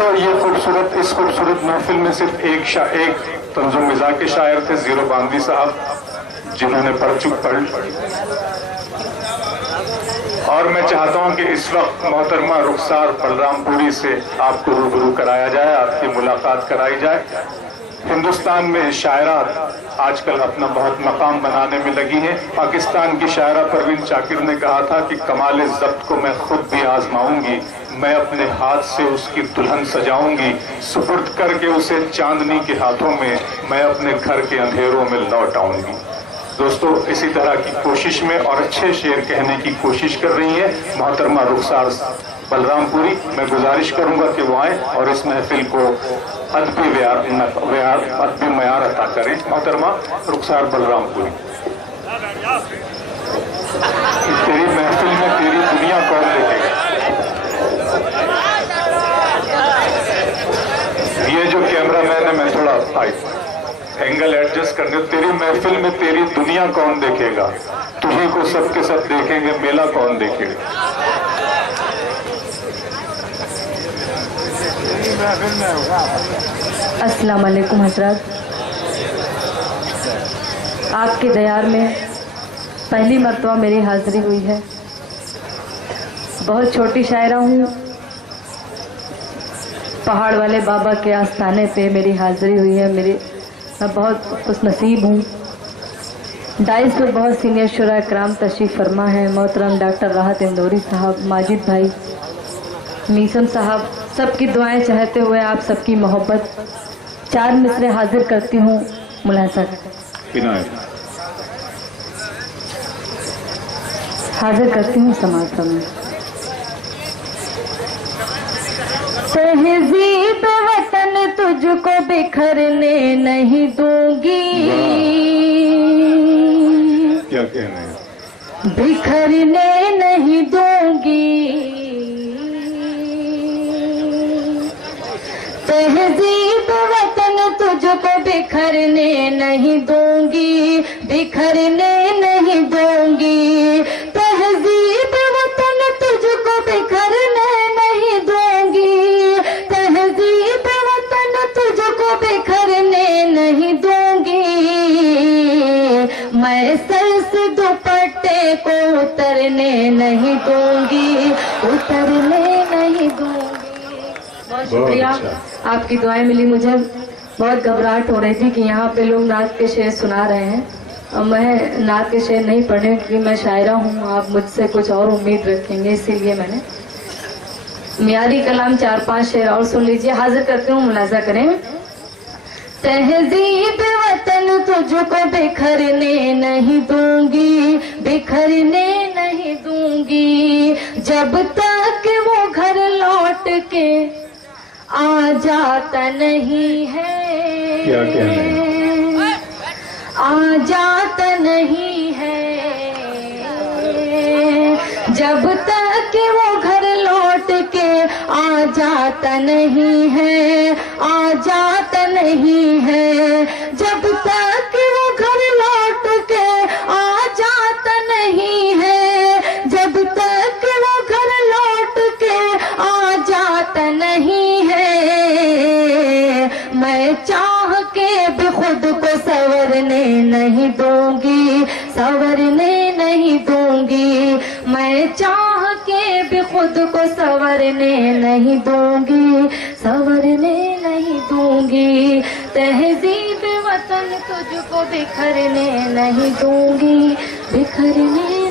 दोस्तों, ये इस खूबसूरत महफिल में सिर्फ एक तंजुम मिजाज के शायर थे, जीरो बांदी साहब, जिन्होंने पढ़ और मैं चाहता हूं कि इस वक्त मोहतरमा रुखसार बलरामपुरी से आपको रूबरू कराया जाए, आपकी मुलाकात कराई जाए। हिंदुस्तान में शायरात आजकल अपना बहुत मकाम बनाने में लगी हैं। पाकिस्तान की शायरा परवीन चाकिर ने कहा था कि कमाल ज़ब्त को मैं खुद भी आजमाऊंगी, मैं अपने हाथ से उसकी दुल्हन सजाऊंगी, सुपुर्द करके उसे चांदनी के हाथों में मैं अपने घर के अंधेरों में लौट आऊंगी। दोस्तों, इसी तरह की कोशिश में और अच्छे शेर कहने की कोशिश कर रही है मोहतरमा रुखसार बलरामपुरी। मैं गुजारिश करूंगा कि वो आए और इस महफिल को अदबी मयार अता करें। मोहतरमा रुखसार बलरामपुरी, तेरी महफिल में तेरी दुनिया कौन देखेगा? ये जो कैमरा मैन है, मैं थोड़ा एंगल एडजस्ट करने। तेरी महफिल में तेरी दुनिया कौन देखेगा? तुम्ही को सबके सब देखेंगे, मेला कौन देखेगा? अस्सलाम वालेकुम हजरत, आपके दयार में पहली मर्तबा मेरी हाजिरी हुई है। बहुत छोटी शायरा हूँ, पहाड़ वाले बाबा के आस्थाने पे मेरी हाजिरी हुई है। मैं बहुत खुशनसीब हूँ। डाइस पर बहुत सीनियर शुरा कराम तशरीफ फरमा है, मोहतरम डॉक्टर राहत इंदौरी साहब, माजिद भाई, मीसम साहब, सबकी दुआएं चाहते हुए आप सबकी मोहब्बत 4 मिसरे हाजिर करती हूँ। मुलाजा हाजिर करती हूँ समाज में। तहजीब वतन तुझको बिखरने नहीं दूंगी, क्या कहना है? बिखरने नहीं दूंगी। तहजीब वतन तुझको बिखरने नहीं दूंगी, बिखरने नहीं दूंगी। तहजीब वतन तुझको बिखरने नहीं दूंगी, तहजीब वतन तुझको बिखरने नहीं दूंगी। मैं सर से दुपट्टे को उतरने नहीं दूंगी, उतरने नहीं दूंगी। बहुत शुक्रिया, आपकी दुआएं मिली मुझे। बहुत घबराहट हो रही थी कि यहाँ पे लोग नात के शेर सुना रहे हैं और मैं नात के शेर नहीं पढ़ने, क्योंकि मैं शायरा हूँ, आप मुझसे कुछ और उम्मीद रखेंगे, इसीलिए मैंने मियारी कलाम 4-5 शेर और सुन लीजिए। हाजिर करते हूँ, मुलाजा करें। तहजीब वतन तुझको बिखरने नहीं दूंगी, बिखरने नहीं दूंगी। जब तक वो घर लौट के आ जाता नहीं है, क्या कहना है? आ जाता नहीं है। जब तक वो घर लौट के आ जाता नहीं है, आ जाता नहीं है। जब तक वो घर लौट के आ जाता नहीं है, जब तक वो घर लौट के आ जाता नहीं है। मैं चाह के भी खुद को संवरने नहीं दूंगी, संवरने नहीं दूंगी। मैं चाह के भी खुद को संवरने नहीं दूंगी, संवरने नहीं दूंगी। तहजीब वतन तुझको बिखरने नहीं दूंगी, बिखरने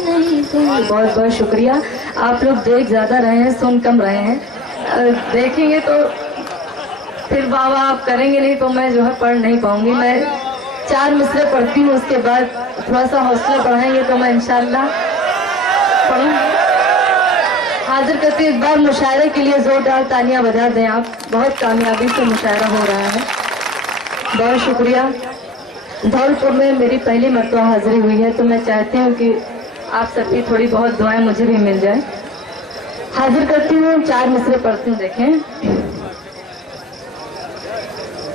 नहीं दूंगी। बहुत बहुत शुक्रिया। आप लोग देख ज्यादा रहे हैं, सुन कम रहे हैं। देखेंगे तो फिर बाबा आप करेंगे नहीं तो मैं जो है पढ़ नहीं पाऊंगी। मैं 4 मिसरे पढ़ती हूँ, उसके बाद थोड़ा सा हौसला बढ़ाएंगे तो मैं इंशाल्लाह पढ़ूंगी। हाजिर करती हूँ, एक बार मुशायरे के लिए जोरदार तालियां बजा दें आप। बहुत कामयाबी से मुशायरा हो रहा है, बहुत शुक्रिया। धौलपुर में मेरी पहली मरतबा हाजिरी हुई है, तो मैं चाहती हूँ कि आप सबकी थोड़ी बहुत दुआएं मुझे भी मिल जाए। हाजिर करती हूँ, 4 मिसरे पढ़ती हूँ, देखें।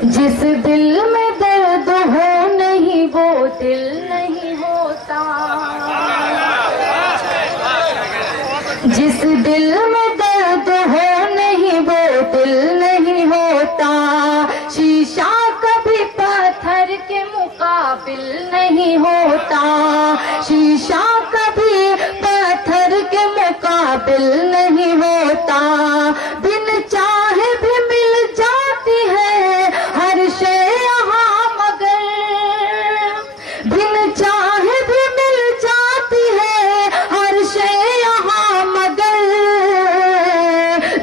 जिस दिल में दर्द हो नहीं वो दिल नहीं होता, जिस दिल में दर्द हो नहीं वो दिल नहीं मुकाबिल नहीं होता, शीशा कभी पत्थर के मुकाबिल नहीं होता। बिन चाहे भी मिल जाती है हर शे यहाँ, मगर बिन चाहे भी मिल जाती है हर शे यहाँ, मगर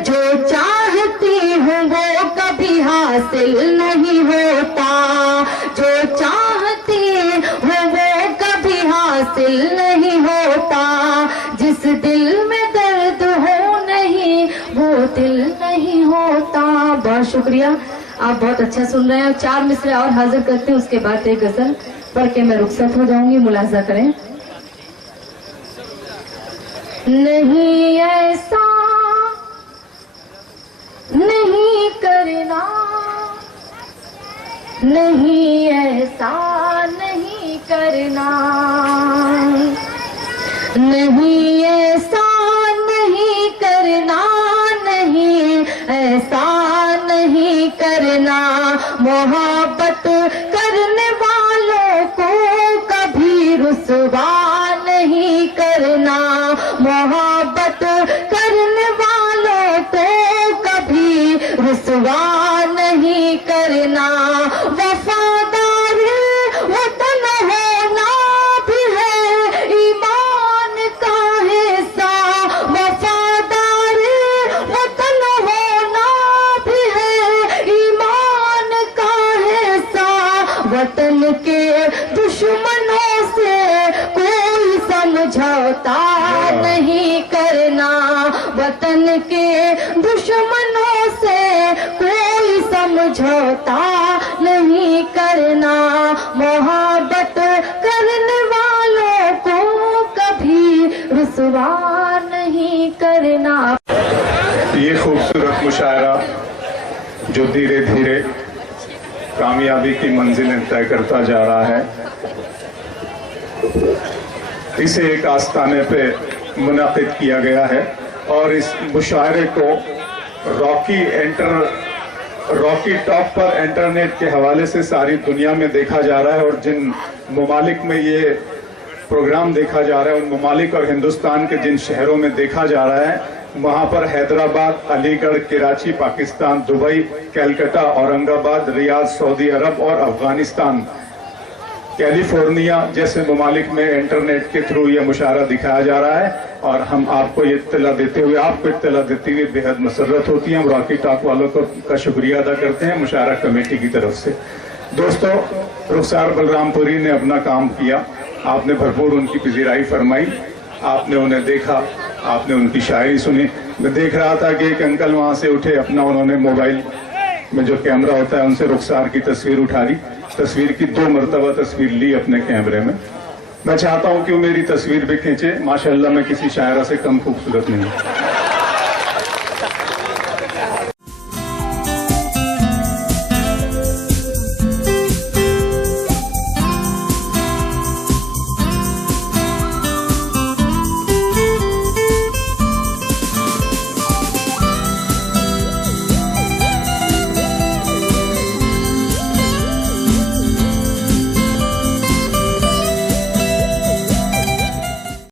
जो चाहती हूँ वो कभी हासिल नहीं होता, जो चाहती हूँ वो कभी हासिल नहीं होता। जिस दिल में दर्द हो नहीं वो दिल नहीं होता। बहुत शुक्रिया, आप बहुत अच्छा सुन रहे हैं। 4 मिसरे और हाजिर करते हैं, उसके बाद एक गजल पढ़ के मैं रुखसत हो जाऊंगी, मुलाजा करें। नहीं ऐसा नहीं करना, नहीं ऐसा नहीं करना, नहीं ऐसा नहीं करना, नहीं ऐसा नहीं करना। मोहब्बत करने वालों को कभी रुसवा नहीं करना, मोहब्बत करने वालों को कभी रुसवा नहीं करना। वफादार वतन होना भी है ईमान का हिस्सा, वफादार वतन होना भी है ईमान का हिस्सा। वतन के दुश्मनों से कोई समझौता नहीं करना, वतन के दुश्मनों से कोई समझौता नहीं करना। मोहब्बत करने वालों को कभी रुसवा नहीं करना। ये खूबसूरत मुशायरा जो धीरे धीरे कामयाबी की मंजिलें तय करता जा रहा है, इसे एक आस्ताने पे मुनाकिद किया गया है और इस मुशायरे को रॉकी टॉप पर इंटरनेट के हवाले से सारी दुनिया में देखा जा रहा है। और जिन ममालिक में ये प्रोग्राम देखा जा रहा है, उन ममालिक और हिंदुस्तान के जिन शहरों में देखा जा रहा है, वहां पर Hyderabad, Aligarh, Karachi Pakistan, Dubai, Calcutta, Aurangabad, Riyadh Saudi Arab और अफगानिस्तान, कैलिफोर्निया जैसे ममालिक में इंटरनेट के थ्रू ये मुशायरा दिखाया जा रहा है। और हम आपको ये इत्तला देते हुए, आपको इत्तला देते हुए बेहद मसर्रत होती है। हम रॉकी टॉक वालों का शुक्रिया अदा करते हैं मुशायरा कमेटी की तरफ से। दोस्तों, रुखसार बलरामपुरी ने अपना काम किया, आपने भरपूर उनकी पजीराई फरमाई, आपने उन्हें देखा, आपने उनकी शायरी सुनी। मैं देख रहा था कि एक अंकल वहां से उठे, अपना उन्होंने मोबाइल में जो कैमरा होता है उनसे रुखसार की तस्वीर उठा ली, तस्वीर की 2 मरतबा तस्वीर ली अपने कैमरे में। मैं चाहता हूं कि वो मेरी तस्वीर भी खींचे। माशाअल्लाह मैं किसी शायरा से कम खूबसूरत नहीं हूं।